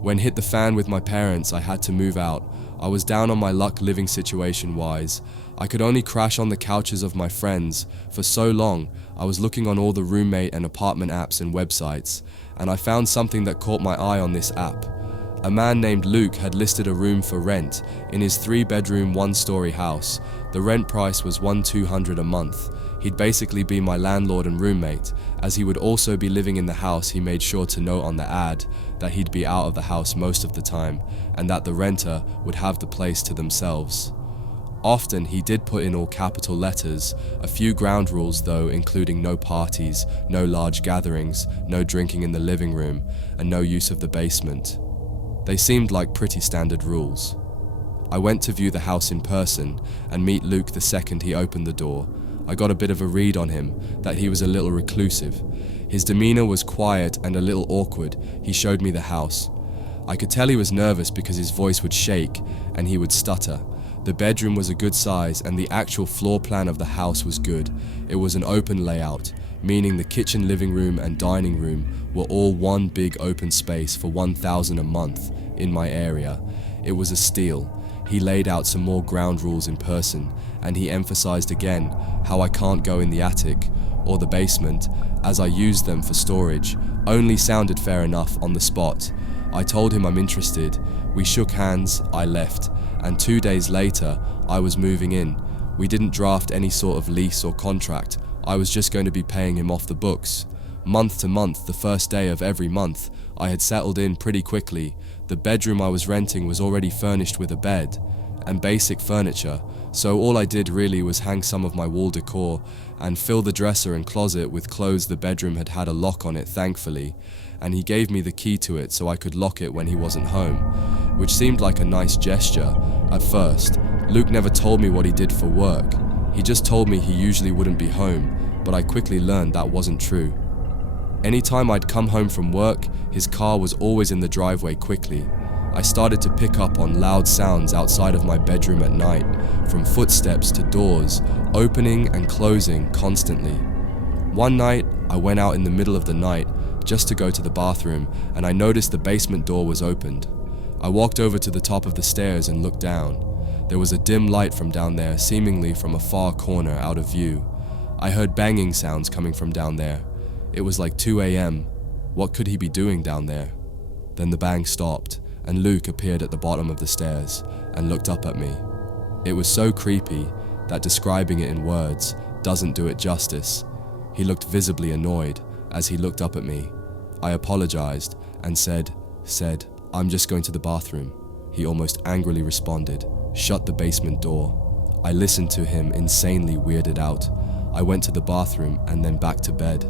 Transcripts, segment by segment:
When hit the fan with my parents, I had to move out. I was down on my luck living situation-wise. I could only crash on the couches of my friends. For so long, I was looking on all the roommate and apartment apps and websites, and I found something that caught my eye on this app. A man named Luke had listed a room for rent in his 3-bedroom, 1-story house. The rent price was $1,200 a month. He'd basically be my landlord and roommate. As he would also be living in the house, he made sure to note on the ad that he'd be out of the house most of the time, and that the renter would have the place to themselves. Often he did put in all capital letters, a few ground rules though, including no parties, no large gatherings, no drinking in the living room, and no use of the basement. They seemed like pretty standard rules. I went to view the house in person and meet Luke the second he opened the door. I got a bit of a read on him, that he was a little reclusive. His demeanor was quiet and a little awkward. He showed me the house. I could tell he was nervous because his voice would shake and he would stutter. The bedroom was a good size and the actual floor plan of the house was good. It was an open layout, meaning the kitchen, living room and dining room were all one big open space for $1,000 a month in my area. It was a steal. He laid out some more ground rules in person, and he emphasized again how I can't go in the attic or the basement as I used them for storage. Only sounded fair enough on the spot. I told him I'm interested. We shook hands, I left, and 2 days later I was moving in. We didn't draft any sort of lease or contract. I was just going to be paying him off the books. Month to month, the first day of every month, I had settled in pretty quickly. The bedroom I was renting was already furnished with a bed and basic furniture, so all I did really was hang some of my wall decor and fill the dresser and closet with clothes. The bedroom had had a lock on it, thankfully, and he gave me the key to it so I could lock it when he wasn't home, which seemed like a nice gesture at first. Luke never told me what he did for work. He just told me he usually wouldn't be home, but I quickly learned that wasn't true. Anytime I'd come home from work, his car was always in the driveway quickly. I started to pick up on loud sounds outside of my bedroom at night, from footsteps to doors, opening and closing constantly. One night, I went out in the middle of the night just to go to the bathroom, and I noticed the basement door was opened. I walked over to the top of the stairs and looked down. There was a dim light from down there, seemingly from a far corner out of view. I heard banging sounds coming from down there. It was like 2 a.m. What could he be doing down there? Then the bang stopped, and Luke appeared at the bottom of the stairs and looked up at me. It was so creepy that describing it in words doesn't do it justice. He looked visibly annoyed as he looked up at me. I apologized and said, "I'm just going to the bathroom." He almost angrily responded, "Shut the basement door." I listened to him, insanely weirded out. I went to the bathroom and then back to bed.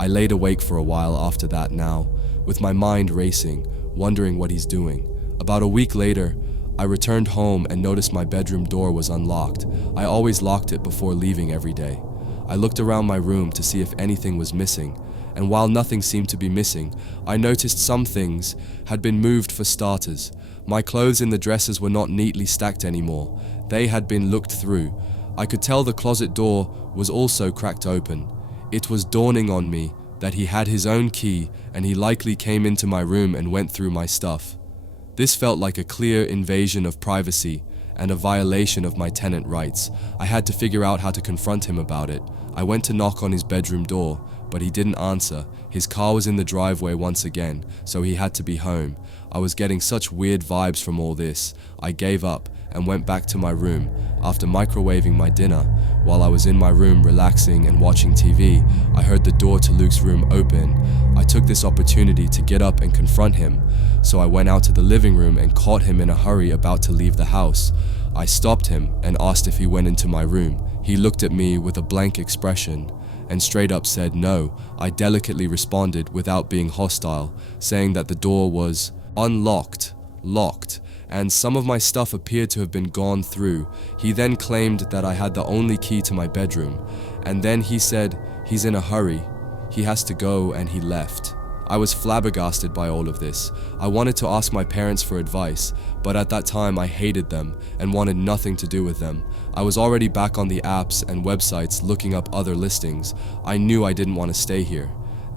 I laid awake for a while after that now, with my mind racing, wondering what he's doing. About a week later, I returned home and noticed my bedroom door was unlocked. I always locked it before leaving every day. I looked around my room to see if anything was missing, and while nothing seemed to be missing, I noticed some things had been moved. For starters, my clothes in the dressers were not neatly stacked anymore. They had been looked through. I could tell the closet door was also cracked open. It was dawning on me that he had his own key and he likely came into my room and went through my stuff. This felt like a clear invasion of privacy and a violation of my tenant rights. I had to figure out how to confront him about it. I went to knock on his bedroom door, but he didn't answer. His car was in the driveway once again, so he had to be home. I was getting such weird vibes from all this. I gave up and went back to my room. After microwaving my dinner, while I was in my room relaxing and watching TV, I heard the door to Luke's room open. I took this opportunity to get up and confront him, so I went out to the living room and caught him in a hurry about to leave the house. I stopped him and asked if he went into my room. He looked at me with a blank expression and straight up said no. I delicately responded without being hostile, saying that the door was unlocked, locked, and some of my stuff appeared to have been gone through. He then claimed that I had the only key to my bedroom, and then he said he's in a hurry, he has to go, and he left. I was flabbergasted by all of this. I wanted to ask my parents for advice, but at that time I hated them and wanted nothing to do with them. I was already back on the apps and websites looking up other listings. I knew I didn't want to stay here.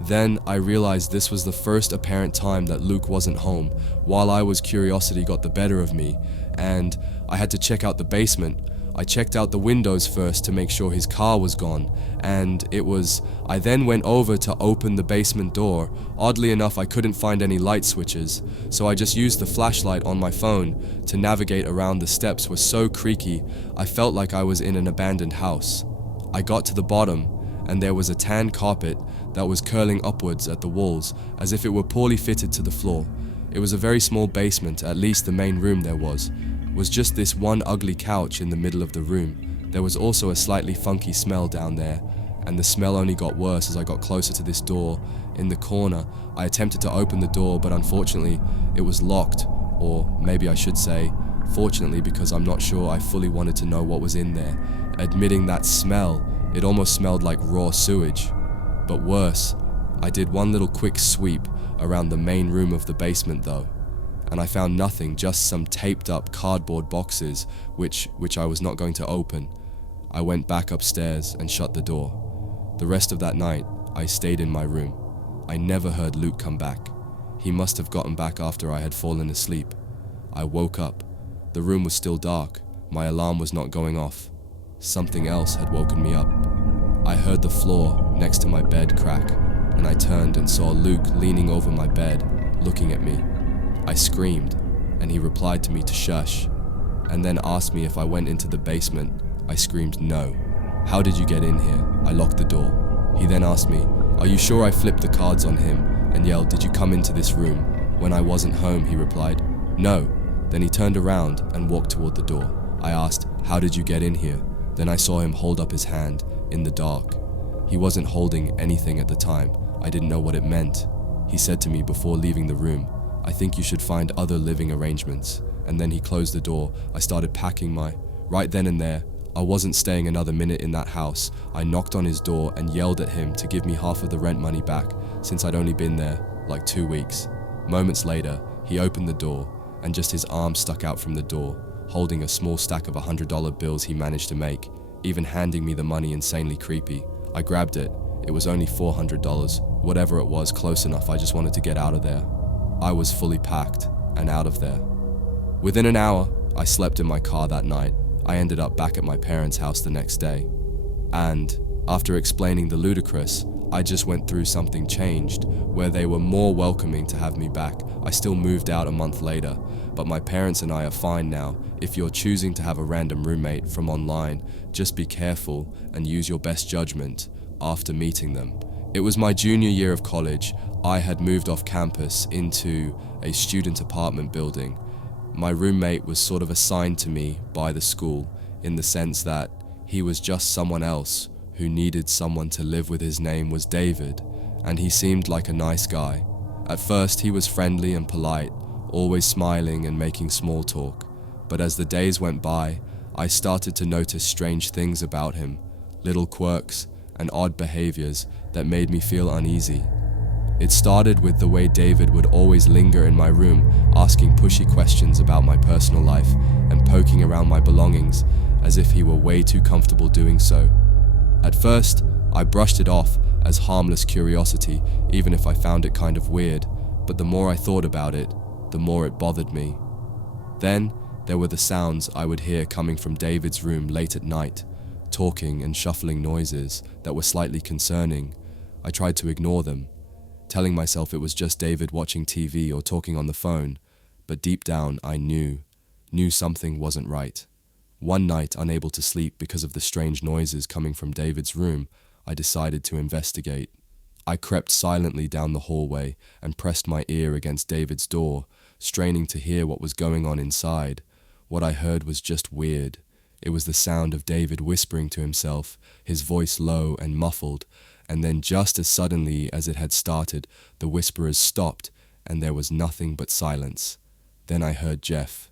Then I realized this was the first apparent time that Luke wasn't home, while curiosity got the better of me, and I had to check out the basement. I checked out the windows first to make sure his car was gone, and I then went over to open the basement door. Oddly enough, I couldn't find any light switches, so I just used the flashlight on my phone to navigate around. The steps were so creaky, I felt like I was in an abandoned house. I got to the bottom, and there was a tan carpet that was curling upwards at the walls, as if it were poorly fitted to the floor. It was a very small basement, at least the main room there was just this one ugly couch in the middle of the room. There was also a slightly funky smell down there, and the smell only got worse as I got closer to this door in the corner. I attempted to open the door, but unfortunately it was locked, or maybe I should say, fortunately, because I'm not sure I fully wanted to know what was in there. Admitting that smell, it almost smelled like raw sewage. But worse, I did one little quick sweep around the main room of the basement though, and I found nothing, just some taped up cardboard boxes, which I was not going to open. I went back upstairs and shut the door. The rest of that night, I stayed in my room. I never heard Luke come back. He must have gotten back after I had fallen asleep. I woke up. The room was still dark. My alarm was not going off. Something else had woken me up. I heard the floor next to my bed crack, and I turned and saw Luke leaning over my bed, looking at me. I screamed, and he replied to me to shush, and then asked me if I went into the basement. I screamed no. How did you get in here? I locked the door. He then asked me, are you sure I flipped the cards on him, and yelled, did you come into this room? When I wasn't home, he replied, no. Then he turned around and walked toward the door. I asked, how did you get in here? Then I saw him hold up his hand in the dark. He wasn't holding anything at the time. I didn't know what it meant. He said to me before leaving the room, I think you should find other living arrangements. And then he closed the door. I started packing right then and there. I wasn't staying another minute in that house. I knocked on his door and yelled at him to give me half of the rent money back, since I'd only been there like 2 weeks. Moments later, he opened the door, and just his arm stuck out from the door, holding a small stack of $100 bills he managed to make, even handing me the money. Insanely creepy. I grabbed it. It was only $400. Whatever it was, close enough. I just wanted to get out of there. I was fully packed and out of there. Within an hour, I slept in my car that night. I ended up back at my parents' house the next day. And after explaining the ludicrous, I just went through something changed, where they were more welcoming to have me back. I still moved out a month later, but my parents and I are fine now. If you're choosing to have a random roommate from online, just be careful and use your best judgment after meeting them. It was my junior year of college. I had moved off campus into a student apartment building. My roommate was sort of assigned to me by the school, in the sense that he was just someone else who needed someone to live with. His name was David, and he seemed like a nice guy. At first he was friendly and polite, always smiling and making small talk. But as the days went by, I started to notice strange things about him, little quirks and odd behaviors that made me feel uneasy. It started with the way David would always linger in my room, asking pushy questions about my personal life and poking around my belongings as if he were way too comfortable doing so. At first, I brushed it off as harmless curiosity, even if I found it kind of weird, but the more I thought about it, the more it bothered me. Then, there were the sounds I would hear coming from David's room late at night, talking and shuffling noises that were slightly concerning. I tried to ignore them, telling myself it was just David watching TV or talking on the phone, but deep down I knew something wasn't right. One night, unable to sleep because of the strange noises coming from David's room, I decided to investigate. I crept silently down the hallway and pressed my ear against David's door, straining to hear what was going on inside. What I heard was just weird. It was the sound of David whispering to himself, his voice low and muffled, and then just as suddenly as it had started, the whisperers stopped and there was nothing but silence. Then I heard Jeff.